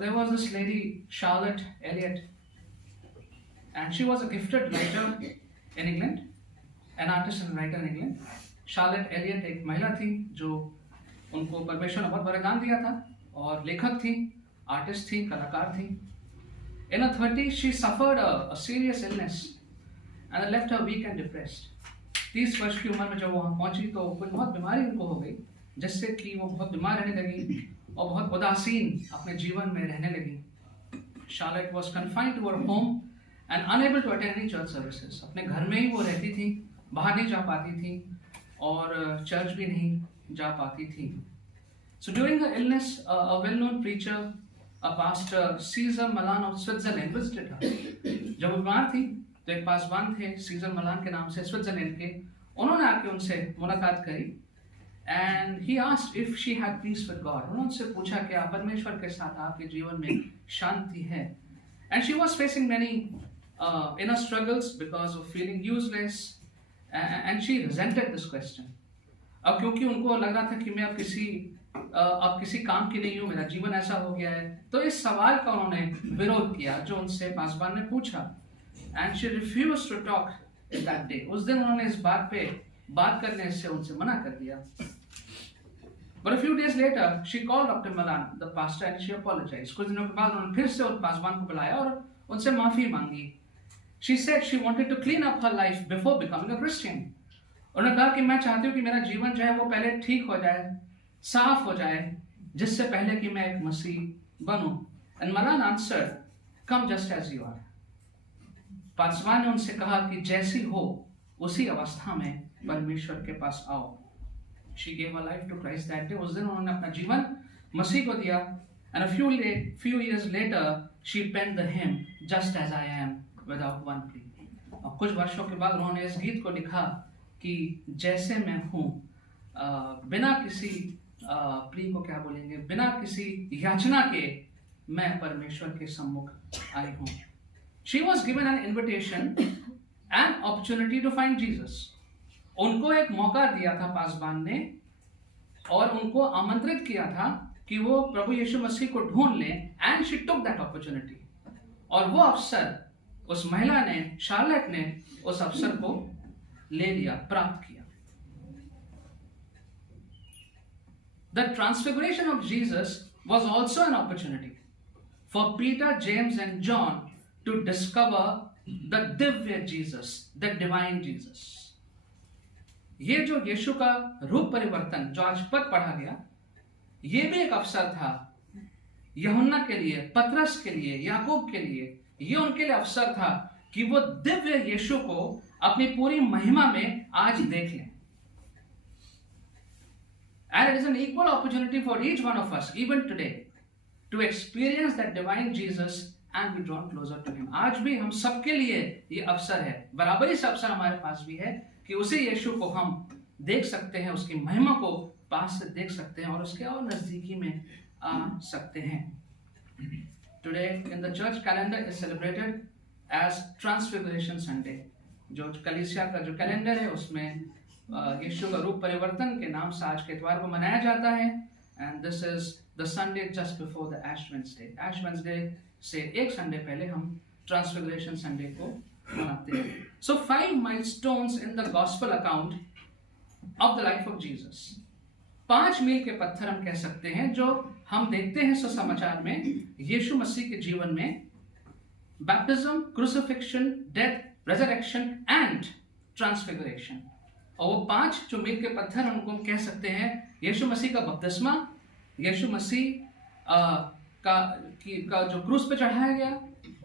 there was this lady, Charlotte Elliott, and she was a gifted writer in England, an artist and writer in England. Charlotte Elliott एक महिला थी जो उनको परमेश्वर ने बहुत वरदान दिया था और लेखक थी, आर्टिस्ट थी, कलाकार थी. In her 30s, she suffered a serious illness and it left her weak and depressed. 30 वर्ष की उम्र में जब वहाँ पहुँची तो कोई बहुत बीमारी उनको हो गई जिससे कि वो बहुत बीमार रहने लगी और बहुत उदासीन अपने जीवन में रहने लगी. Charlotte was confined to her home and unable to attend any church services. अपने घर में ही वो रहती थी, बाहर नहीं जा पाती थी और चर्च भी नहीं जा पाती थी. So during her illness, a well-known preacher, a pastor, Caesar Milan of Switzerland, visited her. जब वो बीमार थी तो एक पासवान थे सीजर मलान के नाम से स्विट्जरलैंड के, उन्होंने आके उनसे मुलाकात करी. And he asked if she had peace with God. उन्होंने उनसे पूछा कि आप परमेश्वर के साथ आपके जीवन में शांति है. And she was facing many inner struggles because of feeling useless, and she resented this question. अब क्योंकि उनको लग रहा था कि मैं अब किसी काम की नहीं हूँ, मेरा जीवन ऐसा हो गया है, तो इस सवाल का उन्होंने विरोध किया जो उनसे पासवान ने पूछा. And she refused to talk that day. उस दिन उन्होंने इस बात पे बात करने से उनसे मना कर दिया. But a few days later, she called Dr. Malan, the pastor, and she apologized. कुछ दिनों के बाद उन्होंने फिर से उस पासवान को बुलाया और उनसे माफी मांगी. She said she wanted to clean up her life before becoming a Christian. उन्होंने कहा कि मैं चाहती हूँ कि मेरा जीवन जो है वो पहले ठीक हो जाए, साफ हो जाए, जिससे पहले कि मैं एक मसीह बनूं. And Malan answered, "Come just as you are." Paswan ने उनसे कहा कि जैसी हो उसी अवस्था में परमेश्वर के पास आओ. She gave her life to Christ that day. उस दिन उन्होंने अपना जीवन मसीह को दिया. And a few years later, she penned the hymn "Just as I am" without one plea. और कुछ वर्षों के बाद उन्होंने इस गीत को लिखा कि जैसे मैं हूँ, बिना किसी प्ली को क्या बोलेंगे, बिना किसी याचना के मैं परमेश्वर के सम्मुख आई हूँ. She was given an invitation, an opportunity to find Jesus. उनको एक मौका दिया था पासवान ने और उनको आमंत्रित किया था कि वो प्रभु यीशु मसीह को ढूंढ लें. And she took that opportunity. और वो अवसर उस महिला ने, शार्लेट ने उस अवसर को ले लिया, प्राप्त किया. The transfiguration of Jesus was also an opportunity for Peter, James and John to discover the Divya Jesus, the divine Jesus. ये जो यीशु का रूप परिवर्तन जो आज पद पढ़ा गया, ये भी एक अवसर था यूहन्ना के लिए, पतरस के लिए, याकूब के लिए. ये उनके लिए अवसर था कि वो दिव्य यीशु को अपनी पूरी महिमा में आज देख लें. And it is an equal opportunity for each one of us, even today, to experience that divine Jesus and be drawn closer to him. आज भी हम सबके लिए ये अवसर है, बराबरी से अवसर हमारे पास भी है कि उसी यीशु को हम देख सकते हैं, उसकी महिमा को पास से देख सकते हैं और उसके और नजदीकी में आ सकते हैं. Today in the church calendar is celebrated as Transfiguration Sunday. जो कलीसिया का जो कैलेंडर है उसमें यीशु का रूप परिवर्तन के नाम से आज के इतवार को मनाया जाता है. And this is the Sunday just before the Ash Wednesday. Ash Wednesday से एक संडे पहले हम Transfiguration Sunday को मनाते हैं. So 5 milestones in the gospel account of the life of Jesus. 5 मील के पत्थर हम कह सकते हैं जो हम देखते हैं सुसमाचार में यीशु मसीह के जीवन में. Baptism, crucifixion, death, resurrection and transfiguration. और वो 5 जो मील के पत्थर हैं उनको हम कह सकते हैं यीशु मसीह का बपतिस्मा, यीशु मसीह का जो क्रूस पे चढ़ाया गया,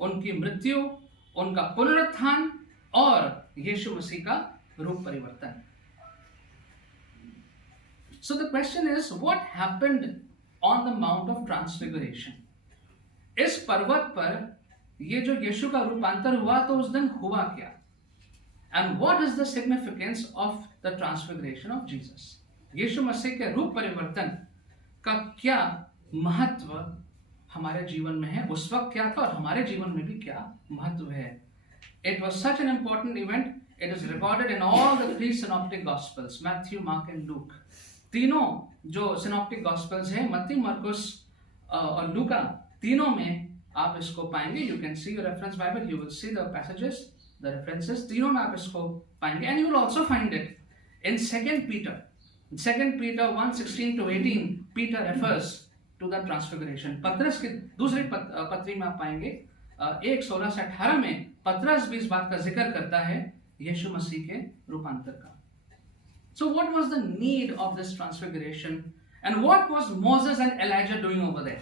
उनकी मृत्यु, उनका पुनरुत्थान और यीशु मसीह का रूप परिवर्तन. So the question is, what happened on the Mount of Transfiguration? इस पर्वत पर ये जो यीशु का रूपांतर हुआ तो उस दिन हुआ क्या? And what is the significance of the transfiguration of Jesus? यीशु मसीह के रूप परिवर्तन का क्या महत्व हमारे जीवन में है, उस वक्त क्या था और हमारे जीवन में भी क्या महत्व है. It was such an important event. It is recorded in all the 3 synoptic gospels, Matthew, Mark and Luke. तीनों जो synoptic gospels हैं, मत्ती, मरकुस और लूका, तीनों में आप इसको पाएंगे. You can see your reference Bible, you will see the passages, the references. तीनों में आप इसको पाएंगे. And you will also find it in 2 Peter. 2 Peter 1:16 to 18, Peter refers to the transfiguration. पत्रस की दूसरी पत्री में आप पाएंगे 1:16 से 18 में पत्रस भी इस बात का जिक्र करता है यीशु मसीह के रूपांतर का. So what was the need of this transfiguration and what was Moses and Elijah doing over there?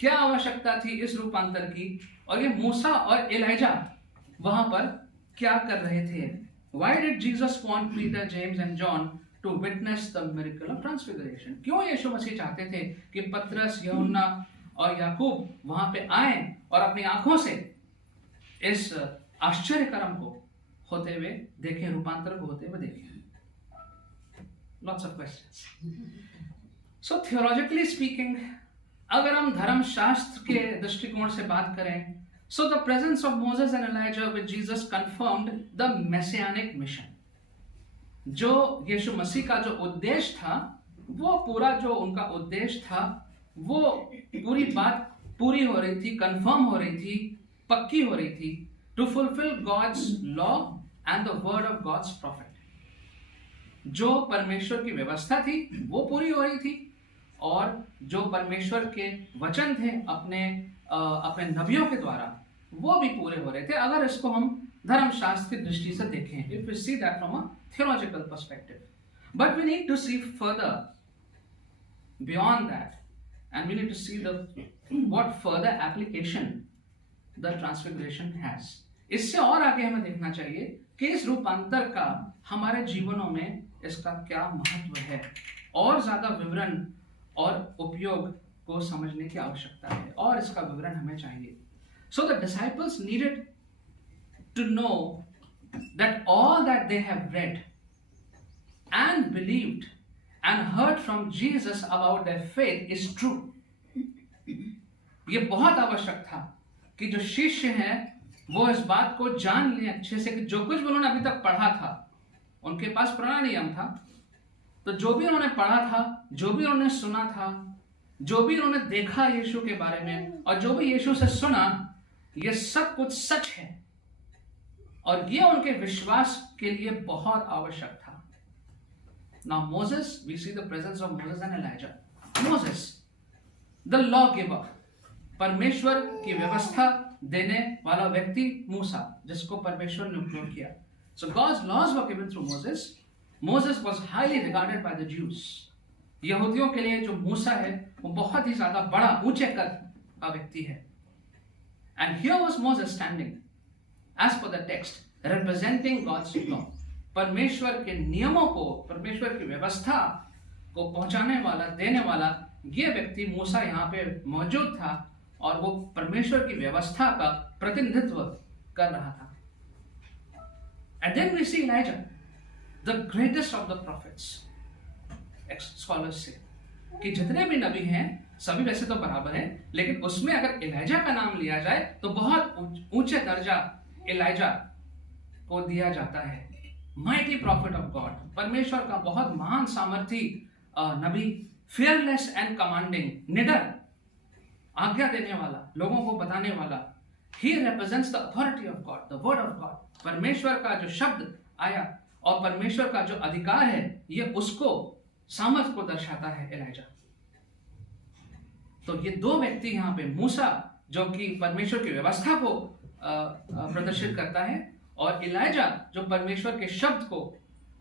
क्या आवश्यकता थी इस रूपांतर की और ये मूसा और एलिजा वहां पर क्या कर रहे थे? Why did Jesus want Peter, James and John to witness the miracle of transfiguration? क्यों यीशु मसीह चाहते थे कि पतरस, यूहन्ना और याकूब वहां पे आए और अपनी आंखों से इस आश्चर्य कर्म को होते हुए देखें, रूपांतर को होते हुए देखें? Lots of questions. So theologically speaking, अगर हम धर्मशास्त्र के दृष्टिकोण से बात करें, so the presence of Moses and Elijah with Jesus confirmed the messianic mission. जो यीशु मसीह का जो उद्देश्य था, वो पूरा जो उनका उद्देश्य था, वो पूरी बात पूरी हो रही थी, कंफर्म हो रही थी, पक्की हो रही थी, to fulfill God's law and the word of God's prophet. जो परमेश्वर की व्यवस्था थी वो पूरी हो रही थी और जो परमेश्वर के वचन थे अपने नबियों के द्वारा वो भी पूरे हो रहे थे. अगर इसको हम धर्मशास्त्र की दृष्टि से देखें, if we see that from a theological perspective, but we need to see further beyond that and we need to see what further application the transfiguration has. इससे और आगे हमें देखना चाहिए कि इस रूपांतर का हमारे जीवनों में इसका क्या महत्व है और ज्यादा विवरण और उपयोग को समझने की आवश्यकता है और इसका विवरण हमें चाहिए. So the disciples needed to know that all that they have read and believed and heard from Jesus about their faith is true. ये बहुत आवश्यक था कि जो शिष्य हैं वो इस बात को जान लें अच्छे से कि जो कुछ भी उन्होंने अभी तक पढ़ा था, उनके पास पुराना नियम था, तो जो भी उन्होंने पढ़ा था, जो भी उन्होंने सुना था, जो भी उन्होंने देखा यीशु के बारे में और जो भी यीशु से सुना, ये सब कुछ सच है और ये उनके विश्वास के लिए बहुत आवश्यक था. Now Moses, we see the presence of Moses and Elijah. Moses, the lawgiver, परमेश्वर की व्यवस्था देने वाला व्यक्ति मूसा, जिसको परमेश्वर ने उपयोग किया. So God's laws were given through Moses. Moses was highly regarded by the Jews. यहूदियों के लिए जो मूसा है वो बहुत ही ज्यादा बड़ा ऊंचे कद का व्यक्ति है. And here was Moses standing, as per the text, representing God's law. परमेश्वर के नियमों को, परमेश्वर की व्यवस्था को पहुंचाने वाला, देने वाला ये व्यक्ति मूसा यहाँ पे मौजूद था और वो परमेश्वर की व्यवस्था का प्रतिनिधित्व कर रहा था. And then we see Elijah, the greatest of the prophets. Scholars say कि जितने भी नबी हैं सभी वैसे तो बराबर हैं, लेकिन उसमें अगर एलिजा का नाम लिया जाए तो बहुत ऊंचे दर्जा एलिजा को दिया जाता है. Mighty prophet of God, परमेश्वर का बहुत महान सामर्थी नबी, fearless and commanding, निडर, आज्ञा देने वाला, लोगों को बताने वाला. He represents the authority of God, the word of God. परमेश्वर का जो शब्द आया और परमेश्वर का जो अधिकार है, ये उसको सामर्थ को दर्शाता है एलिजा. तो ये दो व्यक्ति यहाँ पे, मूसा जो कि परमेश्वर की व्यवस्था को प्रदर्शित करता है और एलिजा जो परमेश्वर के शब्द को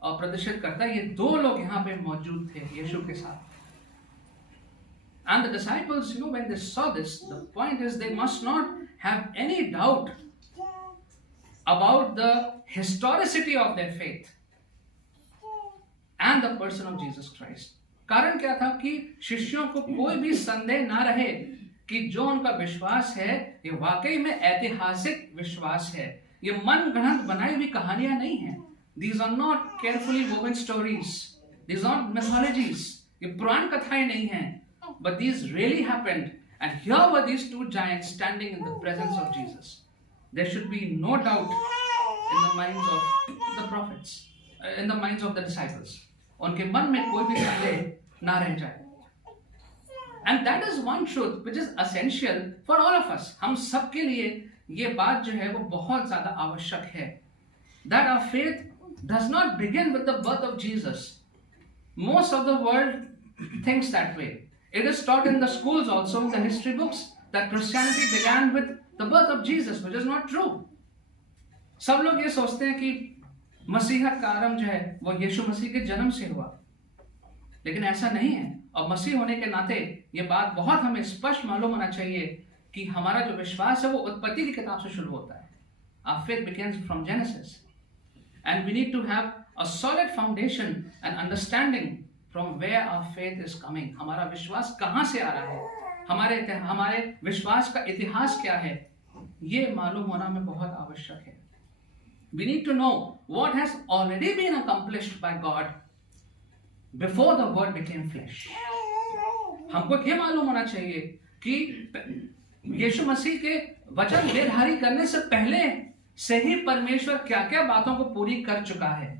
प्रदर्शित करता है, ये दो लोग यहाँ पे मौजूद थे यीशु के साथ. And the disciples, when they saw this, the point is they must not have any doubt about the historicity of their faith and the person of Jesus Christ. कारण क्या था कि शिष्यों को कोई भी संदेह ना रहे कि जो उनका विश्वास है ये वाकई में ऐतिहासिक विश्वास है. ये मन गढ़ंत बनाई हुई कहानियां नहीं हैं. These are not carefully woven stories. These are not mythologies. ये पुराण कथाएं नहीं हैं. But these really happened, and here were these two giants standing in the presence of Jesus. There should be no doubt in the minds of the prophets, in the minds of the disciples. उनके मन में कोई भी संदेह ना रह जाए. And that is one truth which is essential for all of us. हम सब के लिए ये बात जो है वो बहुत ज्यादा आवश्यक है. That our faith does not begin with the birth of Jesus. Most of the world thinks that way. It is taught in the schools also, in the history books, that Christianity began with the birth of Jesus, which is not true. सब लोग ये सोचते हैं कि मसीहत का आरंभ जो है वो यीशु मसीह के जन्म से हुआ, लेकिन ऐसा नहीं है. और मसीह होने के नाते ये बात बहुत हमें स्पष्ट मालूम होना चाहिए कि हमारा जो विश्वास है वो उत्पत्ति की किताब से शुरू होता है. Our faith begins from Genesis, and we need to have a solid foundation and understanding from where our faith is coming. हमारा विश्वास कहाँ से आ रहा है, हमारे विश्वास का इतिहास क्या है, ये मालूम होना हमें बहुत आवश्यक है. We need to know what has already been accomplished by God before the word became flesh. हमको ये मालूम होना चाहिए कि यीशु मसीह के वचन देहधारी करने से पहले से ही परमेश्वर क्या क्या बातों को पूरी कर चुका है.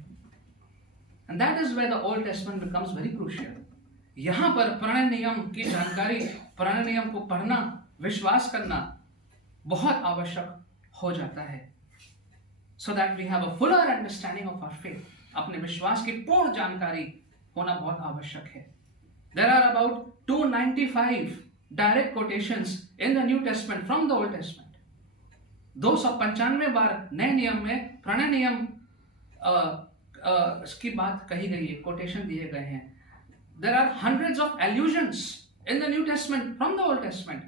And that is where the Old Testament becomes very crucial. यहाँ पर पुराने नियम की जानकारी, पुराने नियम को पढ़ना, विश्वास करना बहुत आवश्यक हो जाता है. So that we have a fuller understanding of our faith. अपने विश्वास की पूर्ण जानकारी होना बहुत आवश्यक है. There are about 295 direct quotations in the New Testament from the Old Testament. 295 बार नए नियम में पुराने नियम की बात कही गई है, कोटेशन दिए गए हैं. There are hundreds of allusions in the New Testament from the Old Testament.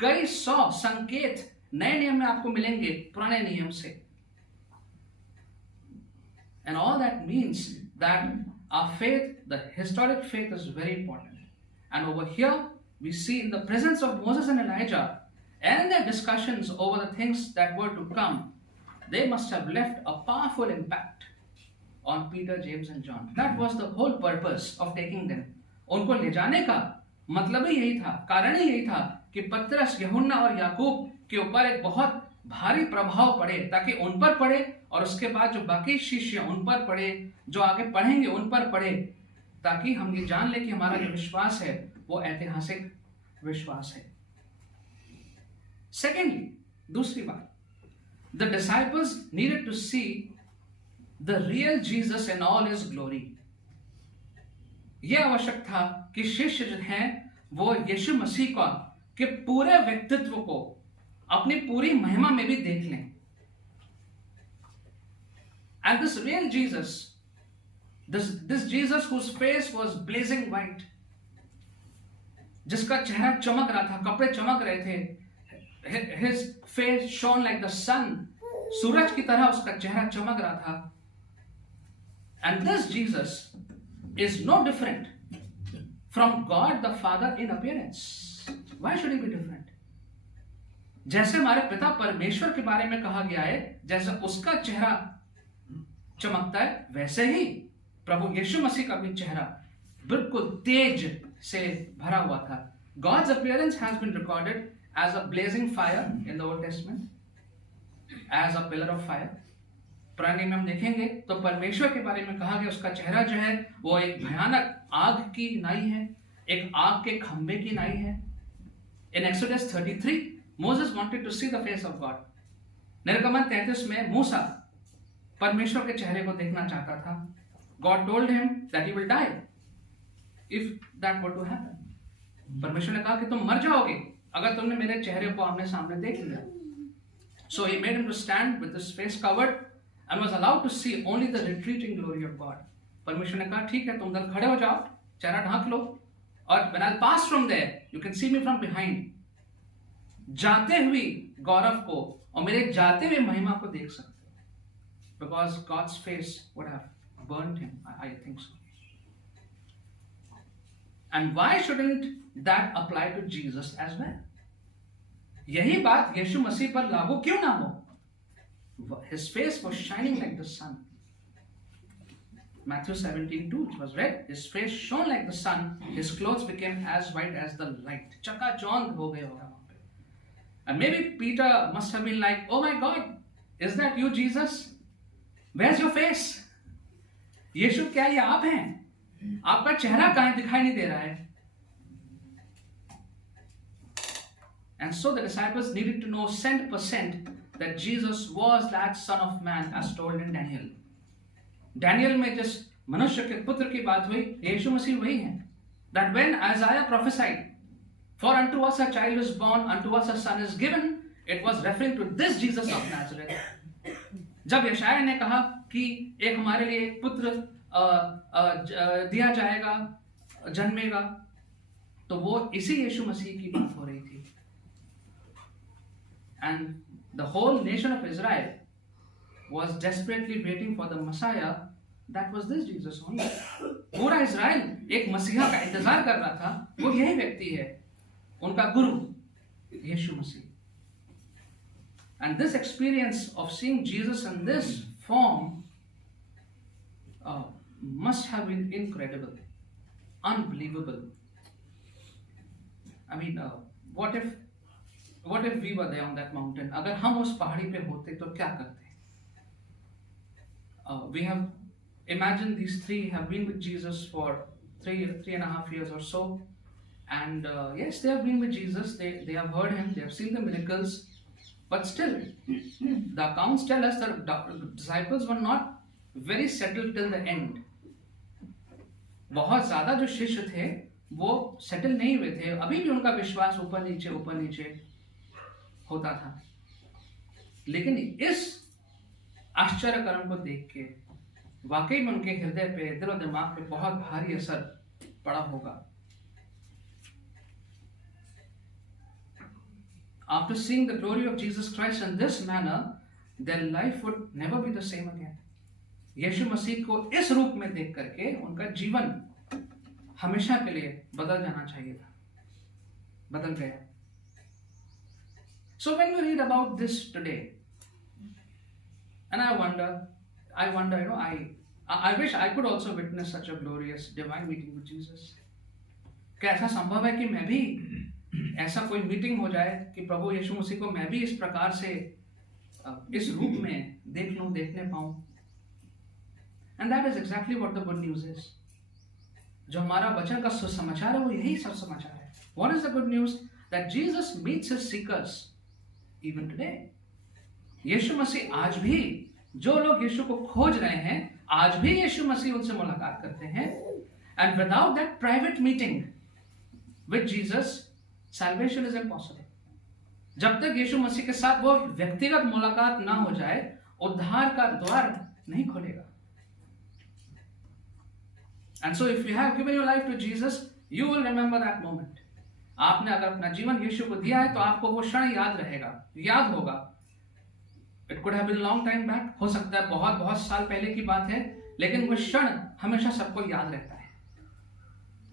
कई सौ संकेत नए नियम में आपको मिलेंगे पुराने नियम से. And all that means that our faith, the historic faith, is very important. And over here, we see in the presence of Moses and Elijah, and in their discussions over the things that were to come, they must have left a powerful impact on Peter, James, and John. That was the whole purpose of taking them. उनको ले जाने का मतलब ही यही था, कारण ही यही था कि पतरस, यूहन्ना और याकूब के ऊपर एक बहुत भारी प्रभाव पड़े, ताकि उन पर पड़े और उसके बाद जो बाकी शिष्य उन पर पड़े, जो आगे पढ़ेंगे उन पर पड़े, ताकि हम ये जान ले कि हमारा जो विश्वास है वो ऐतिहासिक विश्वास है. Secondly, दूसरी बात, the disciples needed to see the real Jesus in all his glory. यह आवश्यक था कि शिष्य जो हैं वो यीशु मसीह का के पूरे व्यक्तित्व को अपनी पूरी महिमा में भी देख लें. And this real Jesus, this Jesus whose face was blazing white, जिसका चेहरा चमक रहा था, कपड़े चमक रहे थे, his face shone like the sun, सूरज की तरह उसका चेहरा चमक रहा था. And this Jesus is no different from God the Father in appearance. Why should he be different? जैसे हमारे पिता परमेश्वर के बारे में कहा गया है, जैसे उसका चेहरा चमकता है, वैसे ही प्रभु यीशु मसीह का भी चेहरा बिल्कुल तेज से भरा हुआ था. God's appearance has been recorded as a blazing fire in the Old Testament, as a pillar of fire. पुराने में हम देखेंगे तो परमेश्वर के बारे में कहा गया उसका चेहरा जो है वो एक भयानक आग की नाई है, एक आग के खंभे की नाई है. In Exodus 33, Moses wanted to see the face of God. निर्गमन 33 में मूसा परमेश्वर के चेहरे को देखना चाहता था. God told him that he will die if that were to happen. परमेश्वर ने कहा कि तुम मर जाओगे अगर तुमने मेरे चेहरे को आमने सामने देख लिया. So he made him to stand with his face covered and was allowed to see only the retreating glory of God. परमेश्वर ने कहा ठीक है, तुम उधर खड़े हो जाओ, चेहरा ढांक लो, और when I'll pass from there, you can see me from behind. जाते हुए गौरव को और मेरे जाते हुए महिमा को देख सकते हो. Because God's face would have burned him, I think so. And why shouldn't that apply to Jesus as well? यही बात यीशु मसीह पर लागू क्यों ना हो? His face was shining like the sun. Matthew 17:2, which was read, his face shone like the sun, his clothes became as white as the light. चकाचौंध हो गए होगा वहां पे. And maybe Peter must have been like, oh my God, is that you, Jesus? Where's your face? यीशु क्या ये आप हैं? आपका चेहरा कहाँ दिखाई नहीं दे रहा है? And so the disciples needed to know 100% that Jesus was that Son of Man as told in Daniel. Daniel में जिस मनुष्य के पुत्र की बात हुई, यीशु मसीह वही है. That when Isaiah prophesied, for unto us a child is born, unto us a son is given, it was referring to this Jesus of Nazareth. जब यशाया ने कहा कि एक हमारे लिए एक पुत्र दिया जाएगा, जन्मेगा, तो वो इसी यीशु मसीह की बात हो रही थी. And the whole nation of Israel was desperately waiting for the Messiah. That was this Jesus only. पूरा इज़राइल एक मसीहा का इंतजार कर रहा था. वो यही व्यक्ति है, उनका गुरु यीशु मसीह. And this experience of seeing Jesus in this form must have been incredible, unbelievable. I mean, what if we were there on that mountain? अगर हम उस पहाड़ी पे होते तो क्या करते? We have imagined these three have been with Jesus for 3.5 years or so, and yes, they have been with Jesus. They have heard him. They have seen the miracles. But still, the accounts tell us that the disciples were not very settled till the end. बहुत ज़्यादा जो शिष्य थे वो settle नहीं हुए थे. अभी भी उनका विश्वास ऊपर नीचे होता था. लेकिन इस आश्चर्य कर्म को देख के वाकई में उनके हृदय पे, दिल और दिमाग पे बहुत भारी असर पड़ा होगा. After seeing the glory of Jesus Christ in this manner, their life would never be the same again. यीशु मसीह को इस रूप में देख करके उनका जीवन हमेशा के लिए बदल जाना चाहिए था. बदल गया. So when we read about this today, and I wonder, you know, I wish I could also witness such a glorious divine meeting with Jesus. क्या ऐसा संभव है कि मैं भी ऐसा कोई मीटिंग हो जाए कि प्रभु यीशु मसीह को मैं भी इस प्रकार से इस रूप में देखने पाऊं? And that is exactly what the good news is. जो हमारा वचन का सुसमाचार है वो यही सब समाचार है. What is the good news? That Jesus meets his seekers even today. यीशु मसीह आज भी, जो लोग यीशु को खोज रहे हैं, आज भी यीशु मसीह उनसे मुलाकात करते हैं. And without that private meeting with Jesus, salvation is impossible. जब तक यीशु मसीह के साथ वो व्यक्तिगत मुलाकात ना हो जाए, उद्धार का द्वार नहीं खुलेगा. And so if you have given your life to Jesus, you will remember that moment. आपने अगर अपना जीवन यीशु को दिया है तो आपको वो क्षण याद होगा. It could have been a long time back. हो सकता है बहुत साल पहले की बात है, लेकिन वो क्षण हमेशा सबको याद रहता है.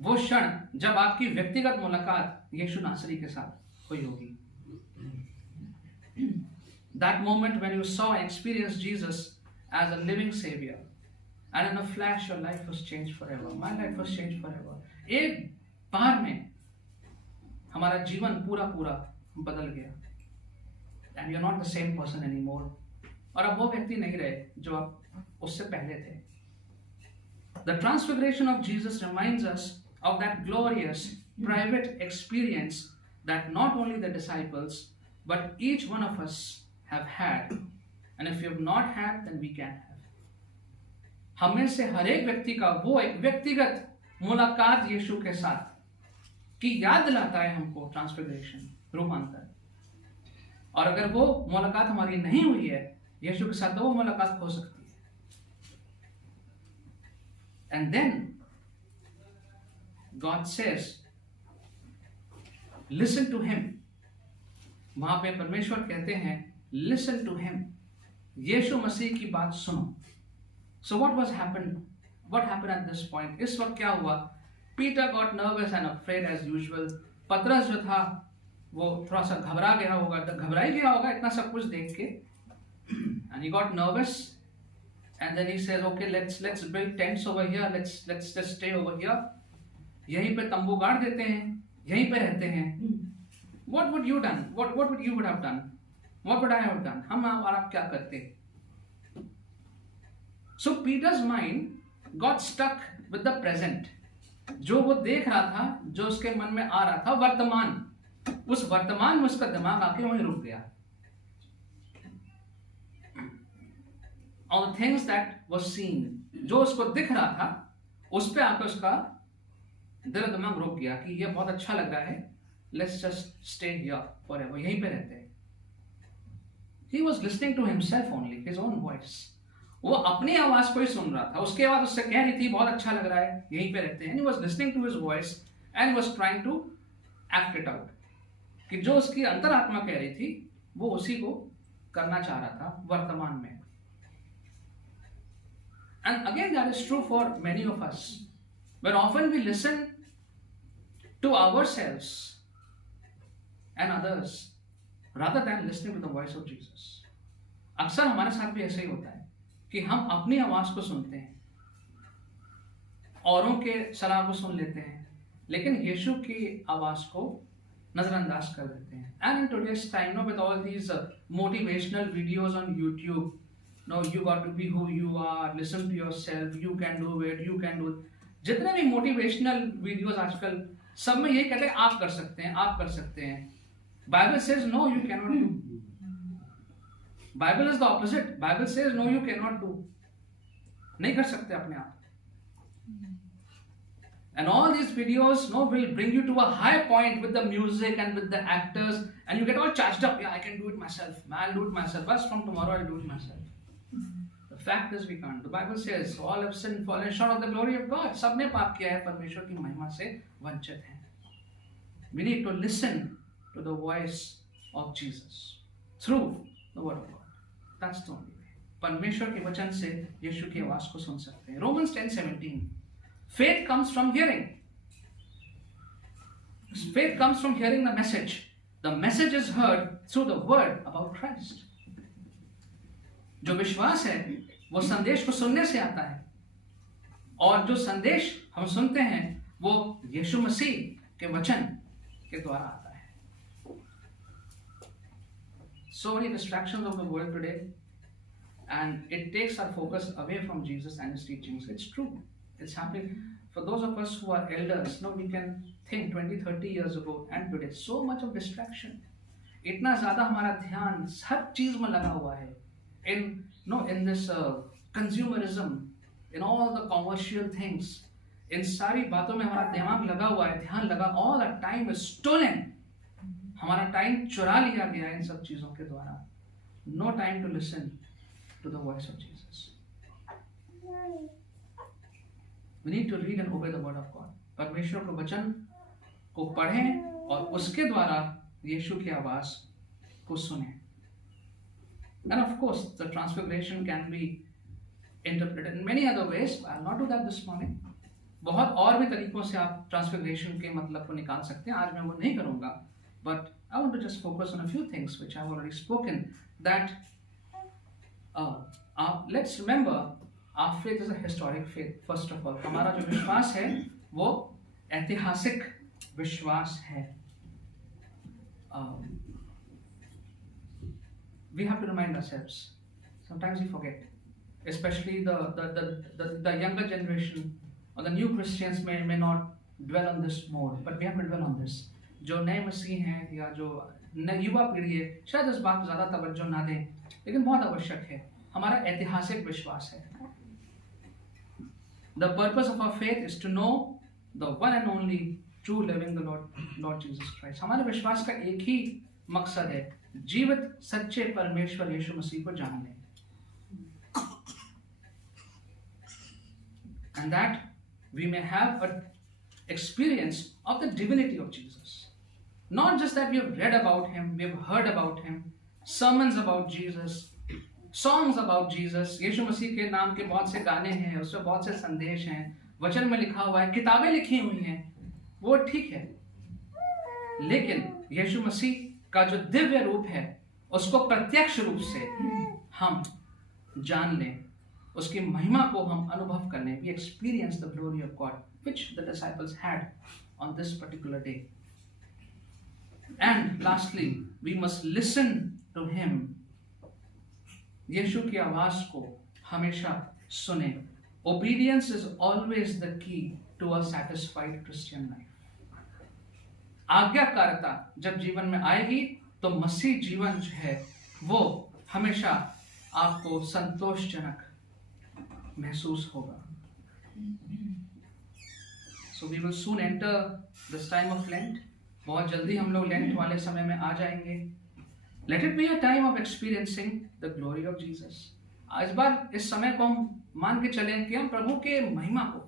वो क्षण जब आपकी व्यक्तिगत मुलाकात यीशु नासरी के साथ हुई होगी. That moment when you saw and experienced Jesus as a living savior, and in a flash your life was changed forever. My life was changed forever. एक बार में हमारा जीवन पूरा बदल गया. And you're not the same person anymore. और अब वो व्यक्ति नहीं रहे जो आप उससे पहले थे. The transfiguration of Jesus reminds us of that glorious private experience that not only the disciples but each one of us have had. And if you have not had, then we can have. हमें से हर एक व्यक्ति का वो एक व्यक्तिगत मुलाकात यीशु के साथ की याद दिलाता है हमको ट्रांसफिगरेशन, रूपांतर. और अगर वो मुलाकात हमारी नहीं हुई है यीशु के साथ, तो वो मुलाकात हो सकती है. And then God says, listen to him. वहां पे परमेश्वर कहते हैं listen to him. यीशु मसीह की बात सुनो. So what happened at this point? इस वक्त क्या हुआ? Peter got nervous and afraid as usual. पतरस जो था वो थोड़ा सा घबरा ही गया होगा इतना सब कुछ देख के. And he got nervous, and then he says, okay, let's build tents over here. Let's just stay over here. यहीं पे तंबू गाड़ देते हैं, यहीं पे रहते हैं. What would you done? What would you have done? What would I have done? हम और आप क्या करते? So Peter's mind got stuck with the present. जो वो देख रहा था, जो उसके मन में आ रहा था, वर्तमान. उस वर्तमान में उसका दिमाग आके वहीं रुक गया। On things that was scene, जो उसको दिख रहा था उस पे आके उसका दिल दिमाग रुक गया कि ये बहुत अच्छा लग रहा है, let's just stay here forever, यहीं पे रहते हैं। He was listening to himself only, his own voice. वो अपनी आवाज को ही सुन रहा था। उसके बाद उससे कह रही थी बहुत अच्छा लग रहा है, यहीं पे रहते हैं। He was listening to his voice and was trying to act it out. कि जो उसकी अंतरात्मा कह रही थी वो उसी को करना चाह रहा था वर्तमान में। And again that is true for many of us. When often we listen to ourselves and others rather than listening to the voice of Jesus. अक्सर हमारे साथ भी ऐसे ही होता है कि हम अपनी आवाज को सुनते हैं, औरों के सलाह को सुन लेते हैं, लेकिन यीशु की आवाज को नजरअंदाज कर देते हैं। And in today's time, with all these motivational videos on YouTube, you got to be who you are, listen to yourself, you can do it, you can do it. जितने भी मोटिवेशनल वीडियोस आजकल सब में यही कहते हैं आप कर सकते हैं, आप कर सकते हैं। Bible says no, you cannot do. Bible is the opposite. Bible says no, you cannot do. नहीं कर सकते अपने आप। And all these videos will bring you to a high point with the music and with the actors, and you get all charged up. Yeah, I can do it myself. I'll do it myself. But from tomorrow I'll do it myself. The fact is we can't. The Bible says all have sinned, fallen short of the glory of God. सबने पाप किया है, परमेश्वर की महिमा से वंचित हैं। We need to listen to the voice of Jesus through the word of God. That's the only way. परमेश्वर के वचन से यीशु की आवाज को सुन सकते हैं। Romans 10:17. Faith comes from hearing. Faith comes from hearing the message. The message is heard through the word about Christ. जो विश्वास है वो संदेश को सुनने से आता है, और जो संदेश हम सुनते हैं वो यीशु मसीह के वचन के द्वारा आता है। So many distractions of the world today, and it takes our focus away from Jesus and his teachings. It's true. It's happening. For those of us who are elders, we can think 20-30 years ago and today. So much of distraction. इतना ज़्यादा हमारा ध्यान हर चीज़ में लगा हुआ है। In this consumerism, in all the commercial things, इन सारी बातों में हमारा दिमाग लगा हुआ है, ध्यान लगा। All our time is stolen. हमारा टाइम चुरा लिया गया है इन सब चीज़ों के द्वारा। No time to listen to the voice of Jesus. We need to read and obey the word of God. परमेश्वर के वचन को पढ़ें और उसके द्वारा यीशु की आवाज को सुनें। And of course, the transfiguration can be interpreted in many other ways. I'll not do that this morning. बहुत और भी तरीकों से आप ट्रांसफिगरेशन के मतलब को निकाल सकते हैं, आज मैं वो नहीं करूँगा। But I want to just focus on a few things which I've already spoken. That let's remember, our faith is a historic faith. First of all, हमारा जो विश्वास है वो ऐतिहासिक विश्वास है। We have to remind ourselves. Sometimes we forget, especially the younger generation or the new Christians may not dwell on this more, but we have to dwell on this. जो नए मसीह हैं या जो युवा पीढ़ी है शायद इस बात ज़्यादा तवज्जो ना दें, लेकिन बहुत आवश्यक है। हमारा ऐतिहासिक विश्वास है। The purpose of our faith is to know the one and only true living the Lord Jesus Christ. हमारे विश्वास का एक ही मकसद है, जीवित सच्चे परमेश्वर यीशु मसीह को जान लें। And that we may have an experience of the divinity of Jesus. Not just that we have read about him, we have heard about him, sermons about Jesus, songs about Jesus. यीशु मसीह के नाम के बहुत से गाने हैं, उसमें बहुत से संदेश हैं, वचन में लिखा हुआ है, किताबें लिखी हुई हैं, वो ठीक है। लेकिन यीशु मसीह का जो दिव्य रूप है उसको प्रत्यक्ष रूप से हम जान लें, उसकी महिमा को हम अनुभव कर लें। We experience the glory of God, which the disciples had on this particular day. And lastly, we must listen to him. यीशु की आवाज को हमेशा सुने। Obedience is always the key to a satisfied Christian life. आज्ञाकारिता जब जीवन में आएगी तो मसीह जीवन जो है वो हमेशा आपको संतोषजनक महसूस होगा। So we will soon enter this time of Lent. बहुत जल्दी हम लोग लेंट वाले समय में आ जाएंगे। Let it be a time of experiencing the glory of Jesus. इस बार इस समय को हम मान के चलें कि हम प्रभु के महिमा को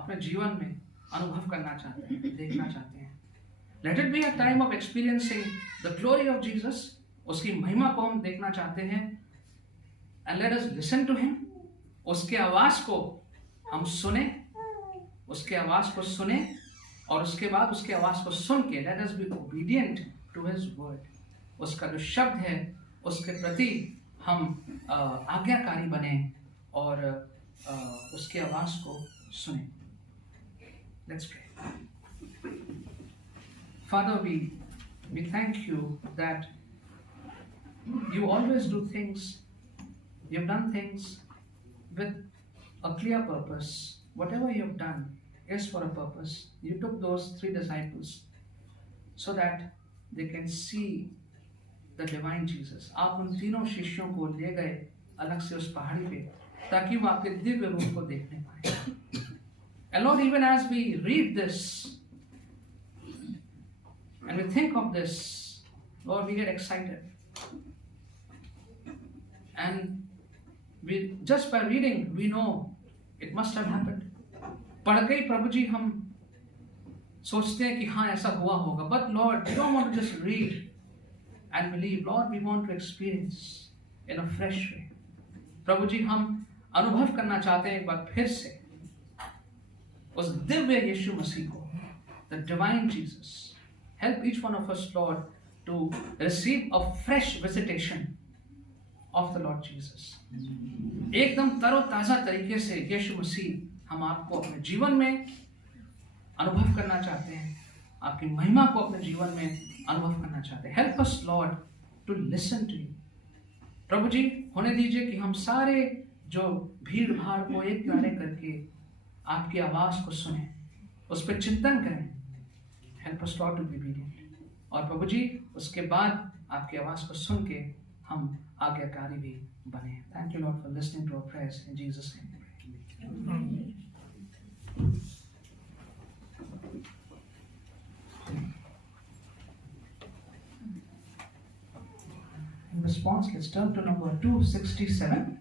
अपने जीवन में अनुभव करना चाहते हैं, देखना चाहते हैं। Let it be a time of experiencing the glory of Jesus. उसकी महिमा को हम देखना चाहते हैं। And let us listen to him. उसके आवाज को हम सुने, उसके आवाज को सुने और उसके बाद उसके आवाज को सुन के let us be obedient to his word. उसका जो शब्द है उसके प्रति हम आज्ञाकारी बने और उसकी आवाज को सुने। Let's pray. Father, we thank you that you always do things. You've done things with a clear purpose. Whatever you've done is for a purpose. You took those 3 disciples so that they can see the divine Jesus. आप उन तीनों शिष्यों को ले गए अलग से उस पहाड़ी पे ताकि वो आपके दिव्य रूप को देखने पाए। And Lord, even as we read this and we think of this, Lord, we get excited. And we just by reading, we know it must have happened. पढ़ के ही प्रभु जी हम सोचते हैं कि हाँ ऐसा हुआ होगा। But Lord, we don't want to just read and believe. Lord, we want to experience in a fresh way. प्रभु जी हम अनुभव करना चाहते हैं एक बार फिर से उस दिव्य यीशु मसीह को, the divine Jesus. Help each one of us, Lord, to receive a fresh visitation of the Lord Jesus. एकदम तरोताजा तरीके से यीशु मसीह हम आपको अपने जीवन में अनुभव करना चाहते हैं, आपकी महिमा को अपने जीवन में अनुभव करना चाहते हैं। Help us, Lord, to listen to you. प्रभु जी होने दीजिए कि हम सारे जो भीड़ भाड़ को एक किनारे करके आपकी आवाज को सुने, उस पर चिंतन करें। Help us, Lord, to be obedient. और प्रभु जी उसके बाद आपकी आवाज को सुन के हम आज्ञाकारी भी बने। Thank you, Lord, for listening to our prayers. In Jesus' name we pray. In response, let's turn to number 267.